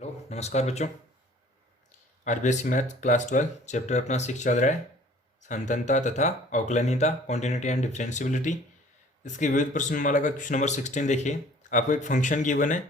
Hello नमस्कार बच्चों। RBSC math class 12 chapter अपना 6 चल रहा है, संतनता तथा अवकलनीयता, कॉन्टिन्यूटी एंड डिफरेंशियबिलिटी। इसकी विविध प्रश्नमाला का क्वेश्चन नंबर 16 देखिए। आपको एक फंक्शन गिवन है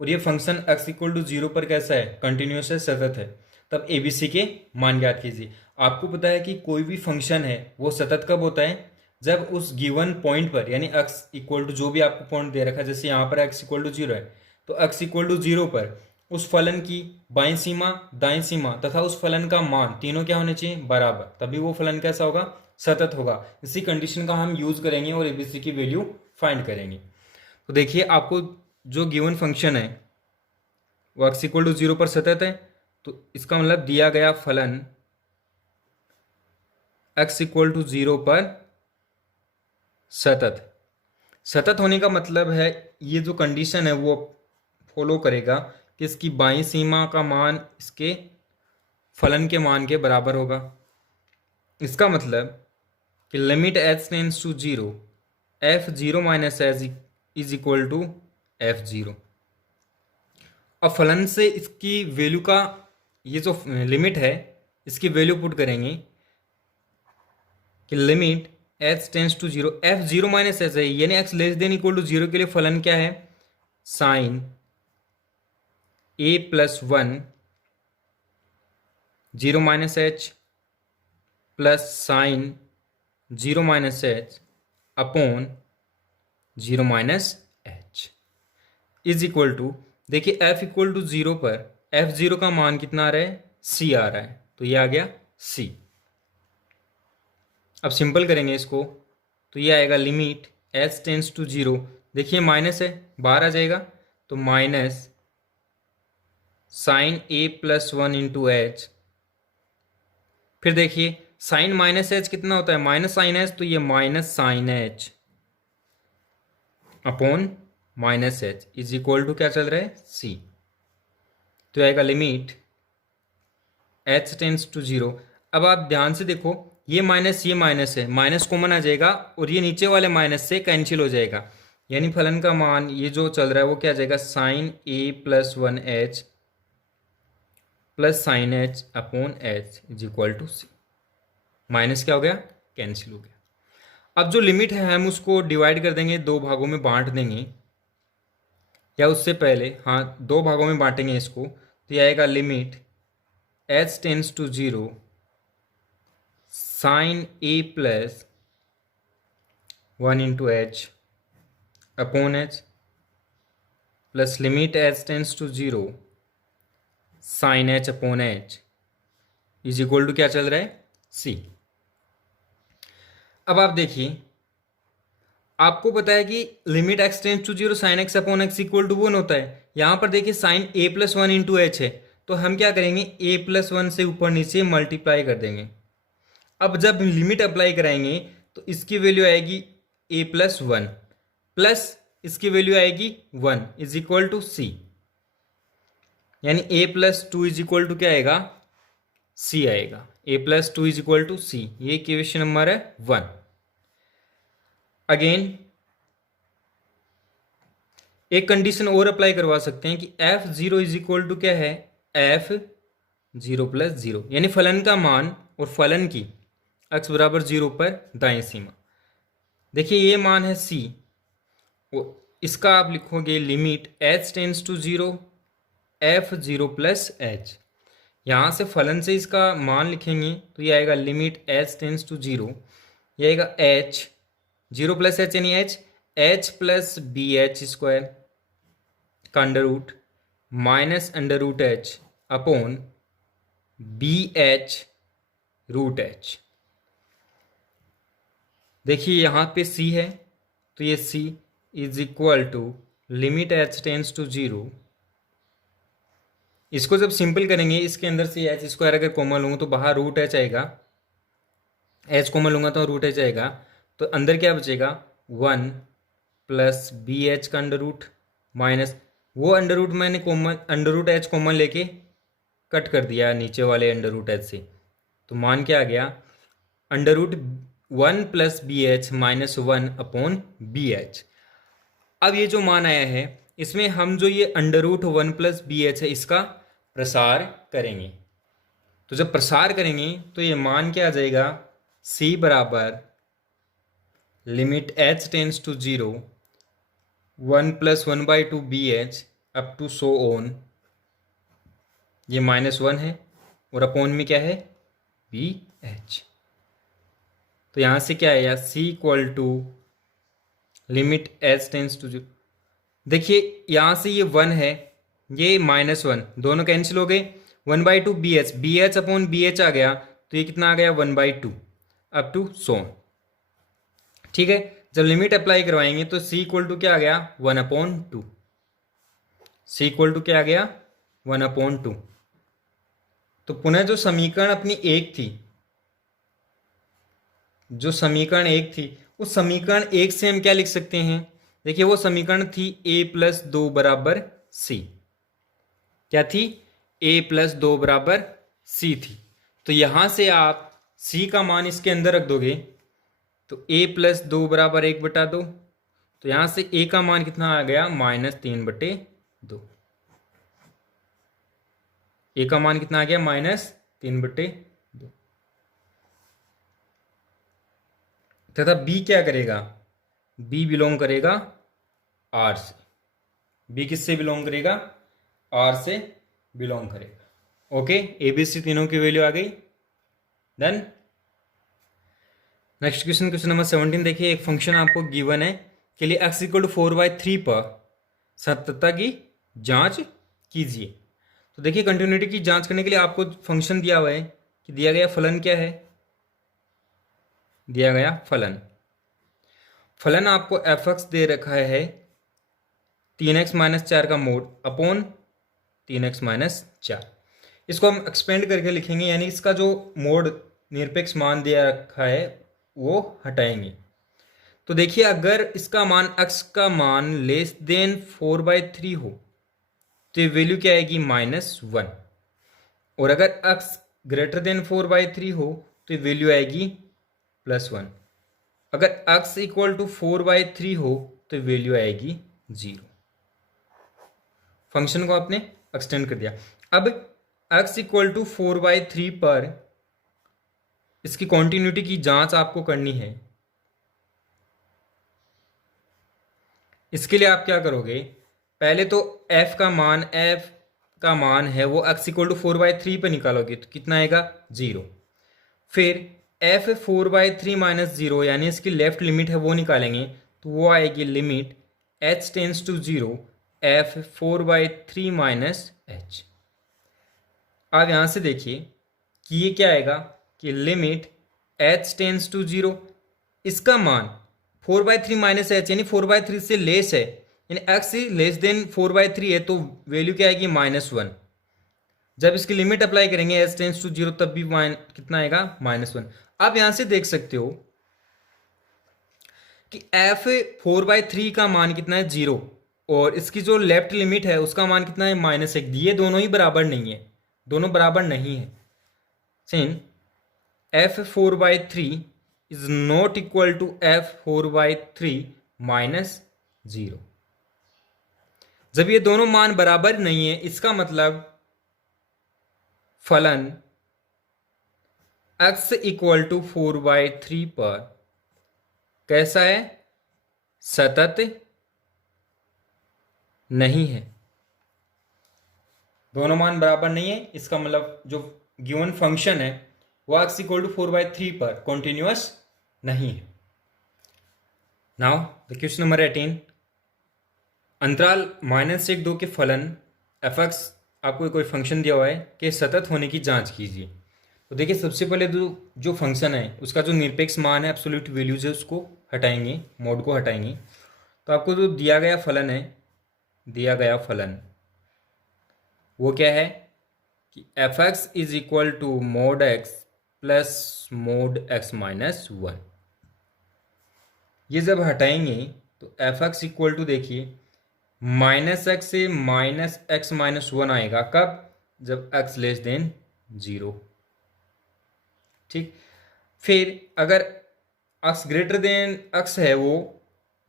और ये फंक्शन x इक्वल टू 0 पर कैसा है, कंटिन्यूस है, सतत है। तब एबीसी के मान ज्ञात कीजिए। आपको पता है कि कोई भी फंक्शन है वो सतत कब होता है, जब उस गिवन पॉइंट पर, यानी x इक्वल टू जो भी आपको पॉइंट दे रखा है, जैसे यहाँ पर x इक्वल टू 0 है, तो x इक्वल टू 0 पर उस फलन की बाईं सीमा, दाईं सीमा तथा उस फलन का मान तीनों क्या होने चाहिए, बराबर। तभी वो फलन कैसा होगा, सतत होगा। इसी कंडीशन का हम यूज करेंगे और एबीसी की वैल्यू फाइंड करेंगे। तो देखिए, आपको जो गिवन फंक्शन है वो x इक्वल टू 0 पर सतत है, तो इसका मतलब दिया गया फलन x इक्वल टू 0 पर सतत। सतत होने का मतलब है ये जो कंडीशन है वो फॉलो करेगा कि इसकी बाईं सीमा का मान इसके फलन के मान के बराबर होगा। इसका मतलब कि limit h tends to 0 f0 minus H is equal to f0। अब फलन से इसकी वैल्यू का, ये जो लिमिट है इसकी वैल्यू पुट करेंगे कि limit h tends to 0 f0 minus h है, यानी x less than equal to 0 के लिए फलन क्या है, sine a plus 1 0 minus H plus sine 0 minus h upon 0 minus H is equal to, देखिए f इक्वल टू 0 पर f0 का मान कितना आ रहा है, c आ रहा है, तो ये आ गया c। अब सिंपल करेंगे इसको, तो ये आएगा लिमिट h टेंड्स टू 0, देखिए माइनस है, बाहर आ जाएगा, तो minus sine a plus 1 into h. फिर देखिए साइन माइनस एच कितना होता है, माइनस साइन एच, तो ये minus sine h upon minus H is equal to क्या चल रहा है, c। तो आएगा लिमिट h टेंड्स टू 0। अब आप ध्यान से देखो, ये माइनस है, माइनस कॉमन आ जाएगा और ये नीचे वाले माइनस से कैंसिल हो जाएगा, यानी फलन का मान ये जो चल रहा है वो क्या आ जाएगा, sine a plus 1 h plus sine h upon h is equal to c। Minus क्या हो गया, कैंसिल हो गया। अब जो लिमिट है हम उसको डिवाइड कर देंगे, दो भागों में बांट देंगे, या उससे पहले हाँ दो भागों में बांटेंगे इसको, तो यह आएगा limit h tends to 0 sine a plus 1 into h upon h plus limit h tends to 0 sine h upon h is equal to क्या चल रहा है, c। अब आप देखिए, आपको पता है कि limit x tends to 0 sine x upon x equal to 1 होता है। यहां पर देखिए sine a plus 1 into h है, तो हम क्या करेंगे, a प्लस 1 से ऊपर नीचे मल्टीप्लाई कर देंगे। अब जब लिमिट अप्लाई कराएंगे तो इसकी वैल्यू आएगी a प्लस 1 प्लस इसकी वैल्यू आएगी 1 इज इक्वल टू c, यानी a plus 2 is equal to क्या आएगा, c आएगा। a plus 2 is equal to c, ये इक्वेशन नंबर है 1। अगेन एक कंडीशन और अप्लाई करवा सकते हैं कि f0 इज इक्वल टू क्या है, f0 प्लस 0, यानी फलन का मान और फलन की x बराबर 0 पर दाएं सीमा। देखिए ये मान है c, इसका आप लिखोगे limit h tends to 0 f0 plus h। यहाँ से फलन से इसका मान लिखेंगे तो ये आएगा लिमिट h टेंड्स टू 0, ये आएगा h 0 प्लस h यानी h plus B H square का under root minus under root h upon B H root h। देखिए यहाँ पे c है, तो ये c is equal to limit h tends to 0। इसको जब सिंपल करेंगे, इसके अंदर से एच स्क्वायर अगर कॉमन लूँगा तो बाहर रूट एच आएगा, एच कॉमन लूँगा तो रूट एच आएगा, तो अंदर क्या बचेगा, 1 प्लस बी एच का अंडर रूट माइनस वो अंडर रूट मैंने common under root h common लेके कट कर दिया नीचे वाले अंडर रूट एच से, तो मान क्या आ गया, under root 1 plus B h minus 1 upon B h. अब ये जो मान आया है इसमें हम जो ये √1 + bh है इसका प्रसार करेंगे। तो जब प्रसार करेंगे तो ये मान क्या आ जाएगा, c बराबर limit h tends to 0 1 + 1/2 bh up to so on, ये -1 है और अपॉन में क्या है bh। तो यहाँ से क्या आएगा, c = limit h tends to 0। देखिए यहाँ से ये 1 है, ये -1, दोनों कैंसिल हो गए। 1/2 bh, bh अपॉन bh आ गया, तो ये कितना आ गया 1/2 अप टू सो ऑन। ठीक है, जब लिमिट अप्लाई करवाएंगे तो c = क्या आ गया 1/2, c = क्या आ गया 1/2। तो पुनः जो समीकरण अपनी एक थी, जो समीकरण एक थी, उस समीकरण एक से हम क्या लिख सकते हैं, देखिए वो समीकरण थी a + 2 = c। क्या थी, a + 2 = c थी। तो यहां से आप c का मान इसके अंदर रख दोगे तो a + 2 = 1/2। तो यहां से a का मान कितना आ गया -3/2। a का मान कितना आ गया -3/2। तथा b क्या करेगा, b बिलोंग करेगा r से। b किससे बिलोंग करेगा, r से बिलोंग करेगा। ओके, ABC तीनों की वैल्यू आ गई। डन। नेक्स्ट क्वेश्चन नंबर 17 देखिए, एक फंक्शन आपको गिवन है के लिए x = 4/3 पर सत्यता की जांच कीजिए। तो देखिए कंटिन्यूटी की जांच करने के लिए आपको फंक्शन दिया हुआ है कि दिया गया फलन क्या है, दिया गया फलन आपको f(x) दे रखा है 3x - 4 का मोड अपॉन 3x - 4। इसको हम एक्सपेंड करके लिखेंगे, यानी इसका जो मोड निरपेक्ष मान दिया रखा है वो हटाएंगे। तो देखिए अगर इसका मान x का मान <4/3 हो तो वैल्यू क्या आएगी -1, और अगर x < 4/3 हो तो वैल्यू आएगी +1। अगर x = 4/3 हो तो वैल्यू आएगी 0। फंक्शन को आपने एक्सटेंड कर दिया। अब x = 4/3 पर इसकी कॉन्टिन्यूटी की जांच आपको करनी है। इसके लिए आप क्या करोगे, पहले तो f का मान है वो x = 4/3 पर निकालोगे तो कितना आएगा 0। फिर f 4/3 - 0 यानी इसकी लेफ्ट लिमिट है वो निकालेंगे, तो वो आएगी limit h tends to 0 f 4/3 - h। अब यहां से देखिए कि ये क्या आएगा कि लिमिट h टेंड्स टू 0, इसका मान 4/3 - h यानी 4/3 से लेस है, यानी x < 4/3 है, तो वैल्यू क्या आएगी -1। जब इसकी लिमिट अप्लाई करेंगे h टेंड्स टू 0 तब भी कितना आएगा -1। आप यहां से देख सकते हो कि f 4/3 का मान कितना है 0, और इसकी जो लेफ्ट लिमिट है उसका मान कितना है -1। ये दोनों ही बराबर नहीं है, दोनों बराबर नहीं है। Since f 4/3 is not equal to f 4/3 - 0। जब ये दोनों मान बराबर नहीं है, इसका मतलब फलन x = 4/3 पर कैसा है, सतत नहीं है। दोनों मान बराबर नहीं है, इसका मतलब जो गिवन फंक्शन है वो x = 4/3 पर कॉन्टिन्यूअस नहीं है। नाउ द क्वेश्चन नंबर 18, अंतराल -1 2 के फलन f(x) आपको कोई फंक्शन दिया हुआ है कि सतत होने की जांच कीजिए। तो देखिए सबसे पहले जो फंक्शन है उसका जो निरपेक्ष मान है एब्सोल्यूट वैल्यूज है उसको हटाएंगे, मोड को हटाएंगे। तो आपको जो दिया गया फलन है, दिया गया फलन वो क्या है कि f(x) = mod x plus mod x - 1। ये जब हटाएंगे तो f(x) = देखिए -x से -x - 1 आएगा, कब, जब x < 0। ठीक, फिर अगर x < x है वो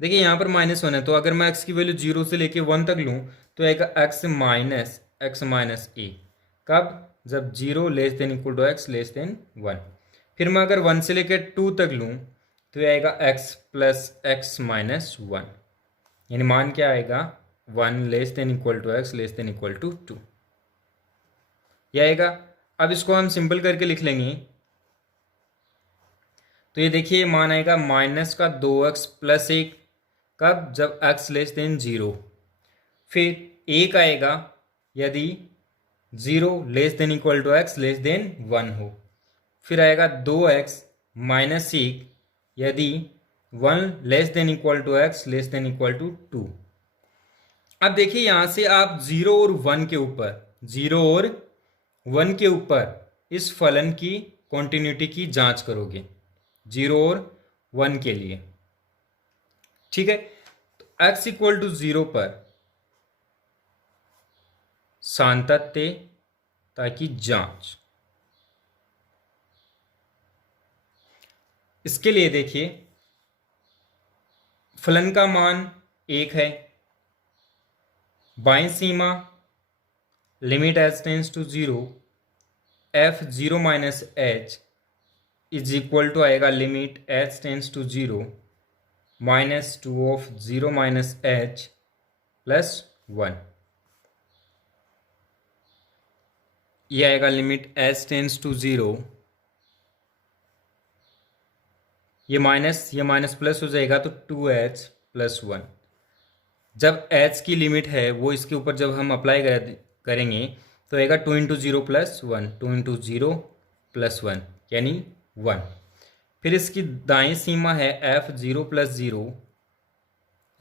देखिए यहाँ पर -1 है, तो अगर मैं x की वैल्यू 0 से लेके 1 तक लूँ तो आएगा x माइनस ए। कब? जब 0 less than equal to x less than 1। फिर मैं अगर 1 से लेकर 2 तक लूँ तो ये आएगा x प्लस x माइनस 1, यानी मान क्या आएगा? 1 less than equal to x less than equal to 2 यह आएगा। अब इसको हम सिंपल करके लिख लेंगे, तो ये देखिए मान आएगा माइनस का 2x प्लस 1। कब? जब x लेस देन 0। फिर 1 आएगा यदि 0 less than equal to x less than 1 हो। फिर आएगा 2x माइनस 1 यदि 1 less than equal to x less than equal to 2। अब देखिए यहां से आप 0 और 1 के ऊपर 0 और 1 के ऊपर इस फलन की कॉन्टिन्यूटी की जांच करोगे 0 और 1 के लिए, ठीक है। तो x इक्वल टू 0 पर सातत्यता की जांच, इसके लिए देखिए फलन का मान 1 है, बाईं सीमा limit H tends to 0 f 0 minus H is equal to आएगा limit H tends to 0 minus 2 of 0 minus H plus 1। ये आएगा लिमिट एच टेंस टू 0, ये माइनस प्लस हो जाएगा तो 2h प्लस 1। जब h की लिमिट है वो इसके ऊपर जब हम अप्लाई करेंगे तो आएगा 2 इंटू 0 प्लस 1, 2 इंटू 0 प्लस 1 यानी 1। फिर इसकी दाएं सीमा है f 0 plus 0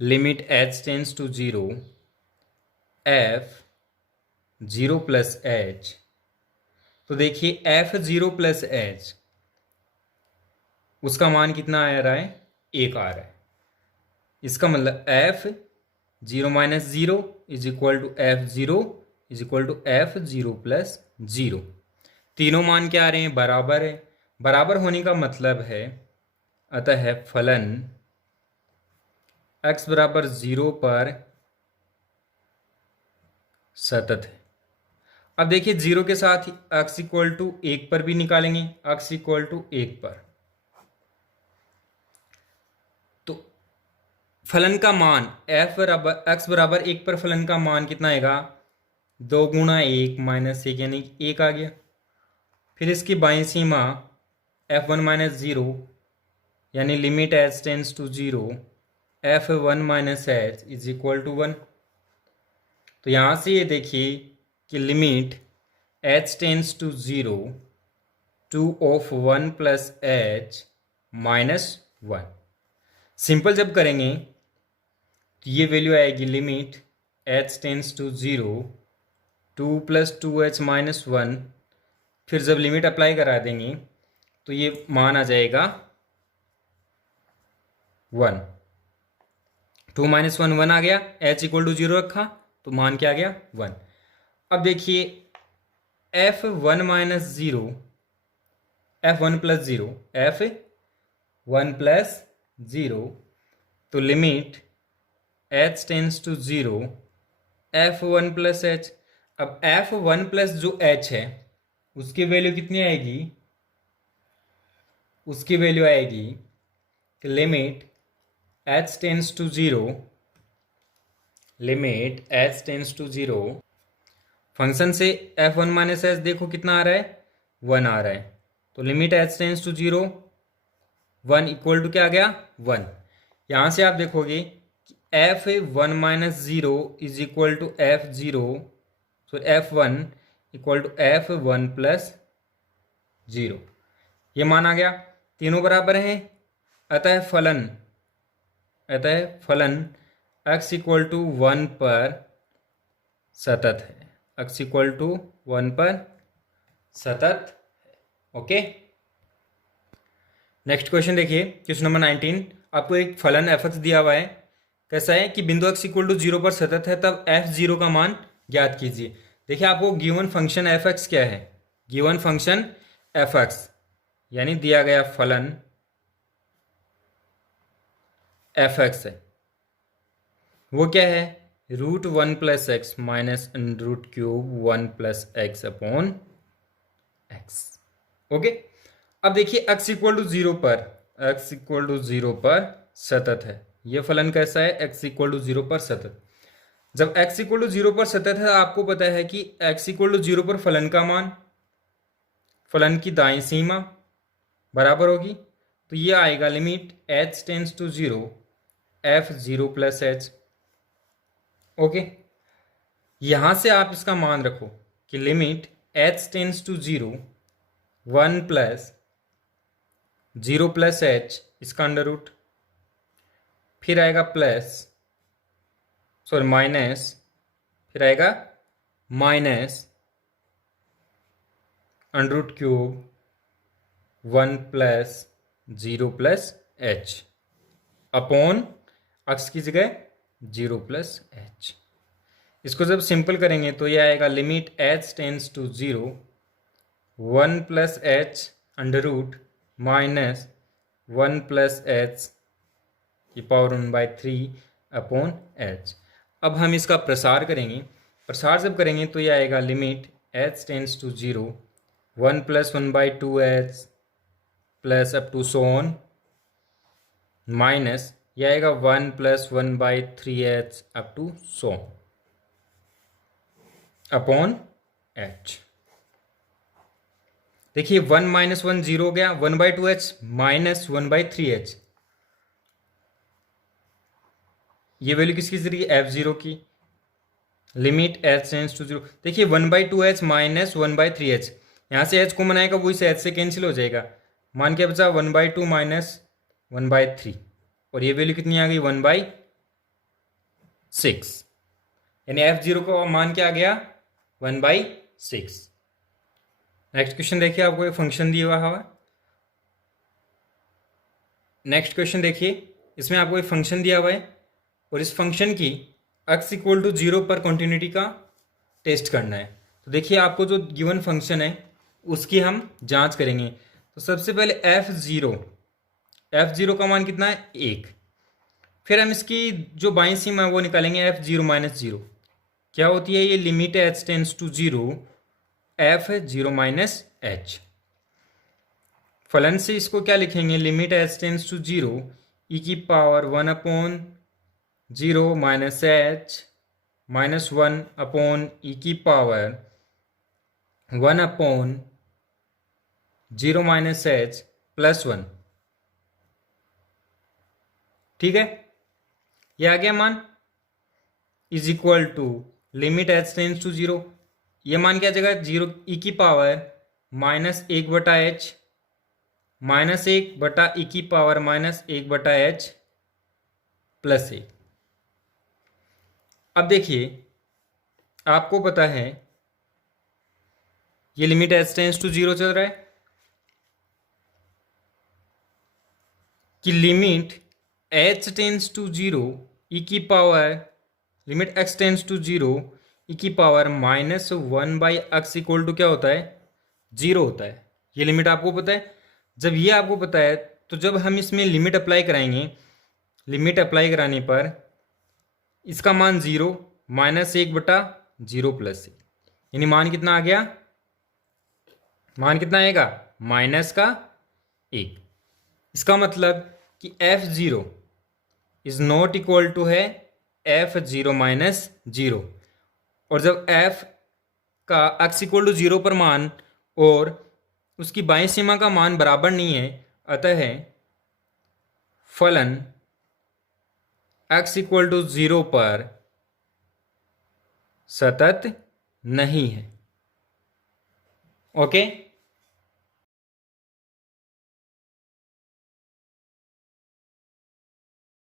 limit h tends to 0 f 0 plus h। तो देखिए f 0 प्लस h उसका मान कितना आ रहा है? 1 आ रहा है। इसका मतलब f 0 minus 0 is equal to f 0 is equal to f 0 plus 0। तीनों मान क्या आ रहे हैं? बराबर है। बराबर होने का मतलब है अतः फलन x बराबर 0 पर सतत है। अब देखिए 0 के साथ ही x इक्वल टू 1 पर भी निकालेंगे, x इक्वल टू 1 पर, तो फलन का मान x बराबर 1 पर फलन का मान कितना आएगा? 2 गुणा 1 माइनस 1 यानी 1 आ गया। फिर इसकी बाईं सीमा f1 माइनस 0 यानी limit h tends to 0 f1 minus h is equal to 1। तो यहाँ से ये देखिए कि limit h tends to 0 2 of 1 plus h minus 1। Simple जब करेंगे तो ये वैल्यू आएगी limit h tends to 0 2 plus 2h minus 1। फिर जब लिमिट अप्लाई करा देंगे तो ये मान आ जाएगा 1। 2 माइनस 1 1 आ गया, h इक्वल टू 0 रखा तो मान क्या आ गया? 1। अब देखिए f1 minus 0 f1 plus 0 f1 plus 0 तो limit h tends to 0 f1 plus h। अब f1 प्लस जो h है उसकी वैल्यू कितनी आएगी? उसकी वैल्यू आएगी कि limit h tends to 0 limit h tends to 0 function से f1 माइनस h देखो कितना आ रहा है? 1 आ रहा है। तो limit h tends to 0 1 equal to क्या आ गया? 1। यहाँ से आप देखोगे कि f1 minus 0 is equal to f0 तो f1 equal to f1 plus 0। ये मान आ गया, तीनों बराबर हैं। अतः फलन x इक्वल टू 1 पर सतत है, x इक्वल टू 1 पर सतत है। ओके, नेक्स्ट क्वेश्चन देखिए, क्वेश्चन नंबर 19। आपको एक फलन f(x) दिया हुआ है। कैसा है कि बिंदु x इक्वल टू 0 पर सतत है, तब f0 का मान ज्ञात कीजिए। देखिए आपको गिवन फंक्शन f(x) क्या है? गिवन फंक्शन f(x) यानी दिया गया फलन f(x) है। वो क्या है, root 1 plus x minus root cube 1 plus x upon x. Okay, अब देखिए x इक्वल टू 0 पर, x इक्वल टू 0 पर सतत है। ये फलन कैसा है, x इक्वल टू 0 पर सतत। जब x इक्वल टू 0 पर सतत है, आपको पता है कि x इक्वल टू 0 पर फलन का मान, फलन की दाईं सीमा बराबर होगी, तो ये आएगा limit h tends to 0 f 0 plus h. Okay, यहां से आप इसका मान रखो कि limit h tends to 0 1 plus 0 plus h इसका अंडर रूट, फिर आएगा प्लस, सॉरी माइनस, फिर आएगा minus under root cube 1 plus 0 plus h upon x की जगह 0 प्लस एच। इसको जब सिंपल करेंगे तो ये आएगा limit h tends to 0 1 plus h under root minus 1 plus h की पावर 1/3 अपॉन एच। अब हम इसका प्रसार करेंगे, प्रसार जब करेंगे तो ये आएगा limit h tends to 0 1 plus 1/2 h plus up to so on minus ये आएगा 1 plus 1/3 h up to so upon h. देखिए 1 माइनस 1 0 हो गया, 1/2 एच माइनस 1/3 एच, ये वैल्यू किसकी जरिए, f0 की। लिमिट h टेंस टू 0, देखिए 1/2 एच माइनस 1/3 एच, यहाँ से h कॉमन आएगा, वो इस h से कैंसिल हो जाएगा। मान क्या बचा 1/2 माइनस 1/3, और ये वैल्यू कितनी आ गई 1/6, यानी f0 का मान क्या आ गया 1/6। नेक्स्ट क्वेश्चन देखिए, आपको एक फंक्शन दिया हुआ है। नेक्स्ट क्वेश्चन देखिए, इसमें आपको एक फंक्शन दिया हुआ है और इस फंक्शन की x इक्वल टू 0 पर कॉन्टिन्यूटी का टेस्ट करना है। तो देखिए आपको जो गिवन फंक्शन है उसकी हम जांच करेंगे। तो सबसे पहले f0 का मान कितना है 1, फिर हम इसकी जो बाईं सीमा है वो निकालेंगे f0 माइनस 0, क्या होती है ये limit h tends to 0 f0 minus h। फलन से इसको क्या लिखेंगे, limit h tends to 0 e की power 1 upon 0 minus h minus 1 upon e की power 1 upon 0 minus h plus 1। ठीक है, ये आ गया मान, is equal to limit h tends to 0, ये मान क्या जगह 0 e की power minus 1/h minus 1 e की पावर माइनस 1/h प्लस 1। अब देखिए आपको पता है ये लिमिट h टेंस टू 0 चल रहा है कि limit h tends to 0 e की power limit x tends to 0 e की power minus 1/x equal to क्या होता है 0 होता है। ये लिमिट आपको पता है। जब ये आपको पता है तो जब हम इसमें लिमिट अप्लाई कराएंगे, लिमिट अप्लाई कराने पर इसका मान 0 माइनस 1/0 प्लस 1, यानी मान कितना आ गया, मान कितना आएगा माइनस का 1। इसका मतलब कि f0 is not equal to है f0 माइनस 0, और जब f का x इक्वल टू 0 पर मान और उसकी बाईं सीमा का मान बराबर नहीं है, अतः फलन x इक्वल टू 0 पर सतत नहीं है। ओके।